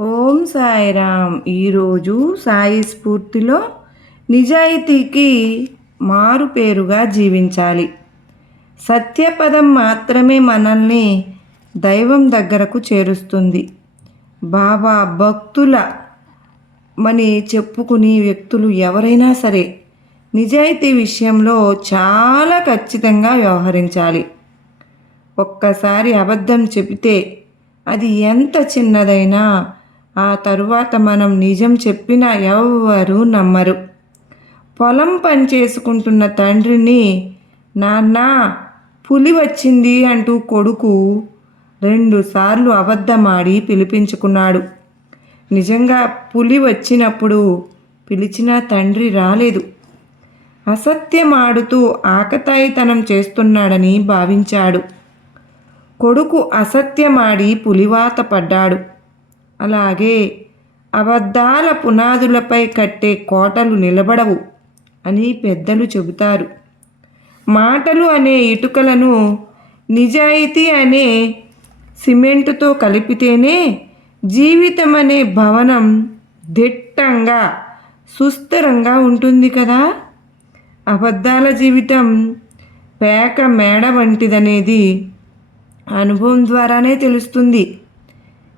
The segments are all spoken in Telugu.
ఓం సాయిరామ్. ఈరోజు సాయి స్ఫూర్తిలో నిజాయితీకి మారు పేరుగా జీవించాలి. సత్యపదం మాత్రమే మనల్ని దైవం దగ్గరకు చేరుస్తుంది. బాబా భక్తుల మని చెప్పుకునే వ్యక్తులు ఎవరైనా సరే నిజాయితీ విషయంలో చాలా ఖచ్చితంగా వ్యవహరించాలి. ఒక్కసారి అబద్ధం చెబితే అది ఎంత చిన్నదైనా ఆ తరువాత మనం నిజం చెప్పినా ఎవ్వరూ నమ్మరు. పొలం పని చేసుకుంటున్న తండ్రిని నాన్న పులి వచ్చింది అంటూ కొడుకు 2 సార్లు అబద్ధమాడి పిలిపించుకున్నాడు. నిజంగా పులి వచ్చినప్పుడు పిలిచిన తండ్రి రాలేదు. అసత్యమాడుతూ ఆకతాయితనం చేస్తున్నాడని భావించాడు. కొడుకు అసత్యమాడి పులివాత పడ్డాడు. అలాగే అబద్ధాల పునాదులపై కట్టే కోటలు నిలబడవు అని పెద్దలు చెబుతారు. మాటలు అనే ఇటుకలను నిజాయితీ అనే సిమెంటుతో కలిపితేనే జీవితం అనే భవనం దిట్టంగా సుస్థిరంగా ఉంటుంది కదా. అబద్ధాల జీవితం పేక మేడ వంటిదనేది అనుభవం ద్వారానే తెలుస్తుంది.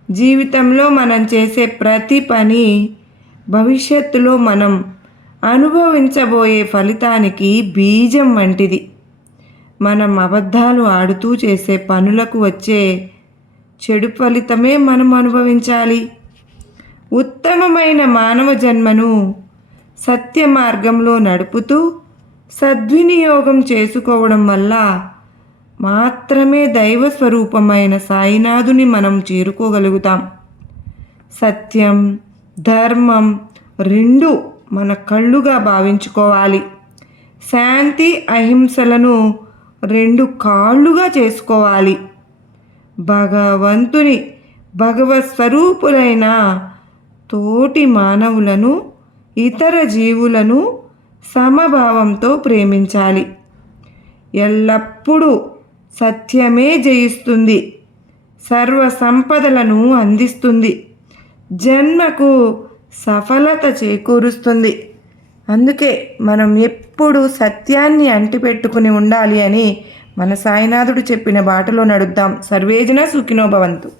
జీవితంలో మనం చేసే ప్రతి పని భవిష్యత్తులో మనం అనుభవించబోయే ఫలితానికి బీజం వంటిది. మనం అబద్ధాలు ఆడుతూ చేసే పనులకు వచ్చే చెడు ఫలితమే మనం అనుభవించాలి. ఉత్తమమైన మానవ జన్మను సత్య మార్గంలో నడుపుతూ సద్వినియోగం చేసుకోవడం వల్ల మాత్రమే దైవ స్వరూపమైన సాయినాథుని మనం చేరుకోగలుగుతాం. సత్యం, ధర్మం 2 మన కళ్ళుగా భావించుకోవాలి. శాంతి, అహింసలను 2 కాళ్ళుగా చేసుకోవాలి. భగవంతుని భగవత్ స్వరూపులైన తోటి మానవులను, ఇతర జీవులను సమభావంతో ప్రేమించాలి. ఎల్లప్పుడూ సత్యమే జయిస్తుంది, సర్వ సంపదలను అందిస్తుంది, జన్మకు సఫలత చేకూరుస్తుంది. అందుకే మనం ఎప్పుడూ సత్యాన్ని అంటిపెట్టుకుని ఉండాలి అని మన సాయినాథుడు చెప్పిన బాటలో నడుద్దాం. సర్వేజన సుఖినో భవంతు.